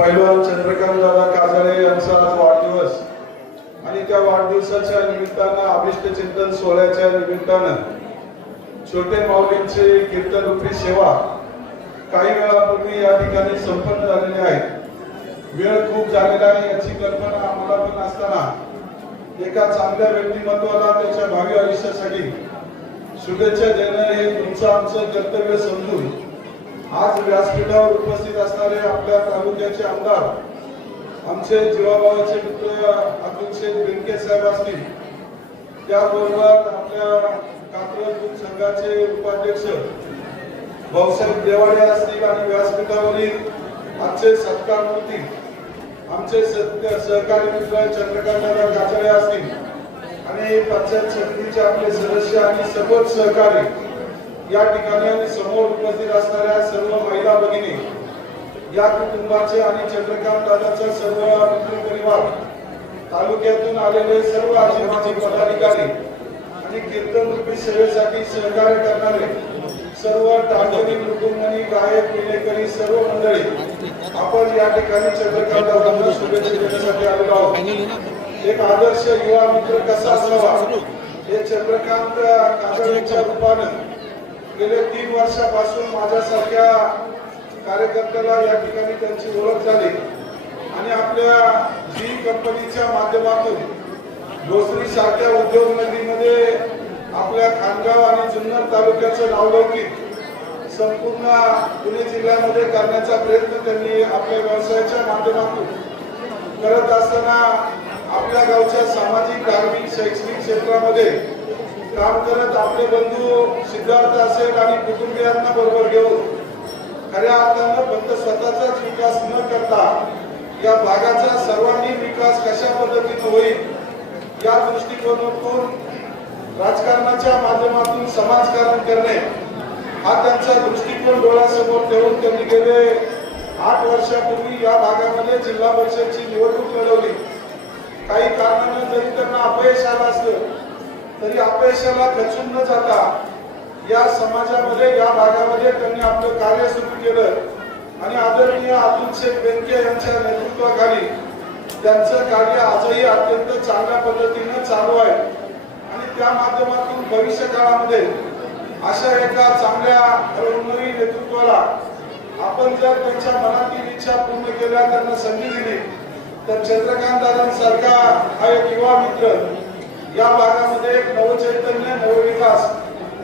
पैलवान चंद्रकांत दादा काजळे यांचा आज वाढदिवस. आणि त्या वाढदिवसाच्या निमित्तानं अभिष्ट चिंतन सोहळ्याच्या निमित्तानं छोटे माऊलींचे कीर्तन रूपी सेवा काही वेळापूर्वी या ठिकाणी संपन्न झालेली आहे. वेळ खूप झालेला आहे याची कल्पना आम्हाला पण असताना एका चांगल्या व्यक्तिमत्वाला त्याच्या भावी आयुष्यासाठी शुभेच्छा देणं हे तुमचं आमचं कर्तव्य समजून आज व्यासपीठावर उपस्थित असणारे आपल्या तालुक्याचे आमदार आमचे जीवाभावाचे मित्र अतुल शेठ साहेब असतील. त्याबरोबर आपल्या कात्रज दूध संघाचे उपाध्यक्ष भाऊसाहेब देवाडे असतील आणि व्यासपीठावरील आजचे सत्कारमूर्ती आमचे सत्य सहकारी मित्र चंद्रकांतदादा काजळे असतील. आणि पंचायत समितीचे आपले सदस्य आणि सर्वच सहकारी या ठिकाणी आणि समोर उपस्थित असणाऱ्या सर्व महिला भगिनी या कुटुंबाचे आणि चंद्रकांत दादाचा सर्व परिवार तालुक्यातून आलेले सर्व आजी पदाधिकारी आणि कीर्तन रूपी सेवेसाठी सहकार्य करणारे सर्व टाळकरी कुटुंबनी गायक विलेकरी सर्व मंडळी आपण या ठिकाणी चंद्रकांत दादांना शुभेच्छा देण्यासाठी आलेलो आहोत. एक आदर्श युवा मित्र कसा असावा? हे चंद्रकांत काजळेच्या रूपानं गेले तीन वर्षापासून माझ्यासारख्या कार्यकर्त्याला या ठिकाणी त्यांची ओळख झाली. आणि आपल्या जी कंपनीच्या माध्यमातून भोसरी सारख्या उद्योग आपल्या खानगाव आणि जुन्नर तालुक्याचं नावलौकिक संपूर्ण पुणे जिल्ह्यामध्ये करण्याचा प्रयत्न त्यांनी आपल्या व्यवसायाच्या माध्यमातून करत असताना आपल्या गावच्या सामाजिक धार्मिक शैक्षणिक क्षेत्रामध्ये काम करत आपले बंधू सिद्धार्थ असेल आणि कुटुंबियांना बरोबर घेऊन खऱ्या अर्थानं फक्त स्वतःचाच विकास न करता या भागाचा सर्वांनी विकास कशा पद्धतीने होईल या दृष्टिकोनातून राजकारणाच्या माध्यमातून समाजकारण करणे हा त्यांचा दृष्टिकोन डोळ्यासमोर ठेवून त्यांनी गेले आठ वर्षापूर्वी या भागामध्ये जिल्हा परिषदची निवडणूक लढवली. काही कारणानं जरी त्यांना अपयश आलं असलं तरी अपयशाला खचून न जाता या समाजामध्ये या भागामध्ये त्यांनी आपलं कार्य सुरू केलं. आणि आदरणीय अतुल शेख बेनके यांच्या नेतृत्वाखाली त्यांचं कार्य आजही अत्यंत चांगल्या पद्धतीनं चालू आहे. आणि त्या माध्यमातून भविष्य काळामध्ये अशा एका चांगल्या प्रौढमयी नेतृत्वाला आपण जर त्यांच्या मनातील इच्छा पूर्ण केल्या त्यांना संधी दिली तर चंद्रकांत दादांसारखा हा एक युवा मित्र या भागामध्ये एक नवचैतन्य नवविकास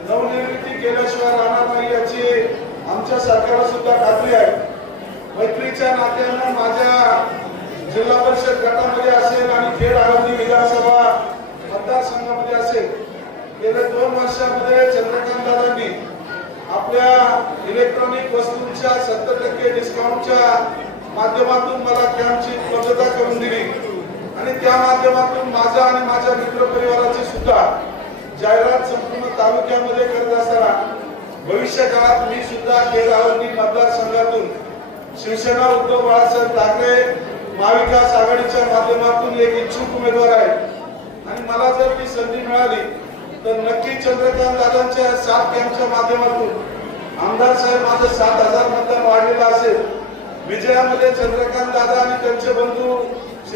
नवनिर्मिती केल्याशिवाय राहणार नाही याची आमच्या सरकारला सुद्धा खात्री आहे. मैत्रीच्या नात्यानं माझ्या जिल्हा परिषद गटामध्ये असेल आणि खेड आळंदी विधानसभा मतदारसंघामध्ये असेल गेल्या दोन वर्षामध्ये चंद्रकांत दादांनी आपल्या इलेक्ट्रॉनिक वस्तूंच्या सत्तर टक्के डिस्काउंटच्या माध्यमातून मला कॅम्पची उपलब्धता करून दिली. आणि त्या माध्यमातून माझा आणि माझ्या मित्र परिवाराची सुद्धा जाहिरात संपूर्ण तालुक्यामध्ये करत असताना भविष्य काळात मी सुद्धा खेड आळंदी मतदारसंघातून शिवसेना उद्धव बाळासाहेब ठाकरे महाविकास आघाडीच्या माध्यमातून एक इच्छुक उमेदवार आहे. आणि मला जर ती संधी मिळाली तर नक्की चंद्रकांत दादांच्या सात कॅम्पच्या माध्यमातून आमदार साहेब माझं सात हजार मतदान वाढलेलं असेल. विजयामध्ये चंद्रकांत दादा आणि त्यांचे बंधू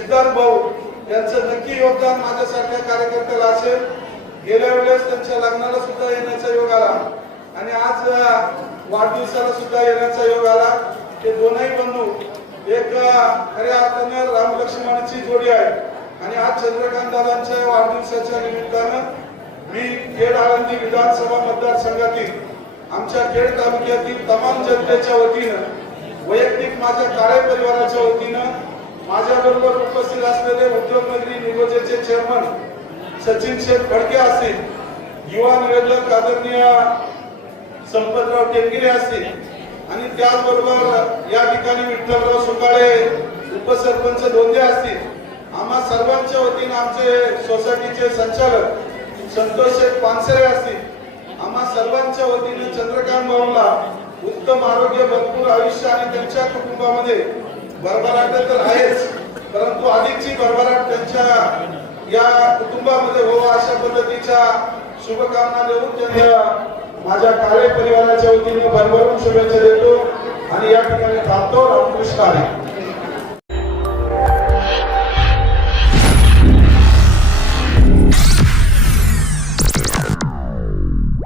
सिद्धार्थ भाऊ यांचं नक्की योगदान माझ्यासारख्या कार्यकर्त्याला असेल. गेल्या वेळेस त्यांच्या लग्नाला सुद्धा येण्याचा योग आला. आणि आज वाढदिवसाला सुद्धा येण्याचा योग आला. ते दोनही बंधू एक खऱ्या अर्थाने राम लक्ष्मणाची जोडी आहे. आणि आज चंद्रकांत दादांच्या वाढदिवसाच्या निमित्तानं मी खेड आळंदी विधानसभा मतदारसंघातील आमच्या खेड तालुक्यातील तमाम जनतेच्या वतीनं वैयक्तिक माझ्या काळे परिवाराच्या वतीनं माझ्या बरोबर उपस्थित असलेले उद्योगमंत्री नियोजनचे चेअरमन सचिन शेठ फडके असतील युवा निवेदक आदरणीय संपतराव टेंगिरे असतील आणि त्याचबरोबर या ठिकाणी विठ्ठलराव सुकाळे उपसरपंच दोंदे असतील आम्हा सर्वांच्या वतीनं आमचे सोसायटीचे संचालक संतोष शेठ पानसरे असतील आम्हा सर्वांच्या वतीने चंद्रकांत भाऊला उत्तम आरोग्य भरपूर आयुष्य आणि त्यांच्या कुटुंबामध्ये भरभराट तर आहेच. परंतु अधिकची भरभराट त्यांच्या या कुटुंबामध्ये हो अशा पद्धतीच्या शुभकामना देऊन त्यांना माझ्या कार्य परिवाराच्या वतीने भरभरून शुभेच्छा देतो आणि या ठिकाणी थांबतो रामकृष्ण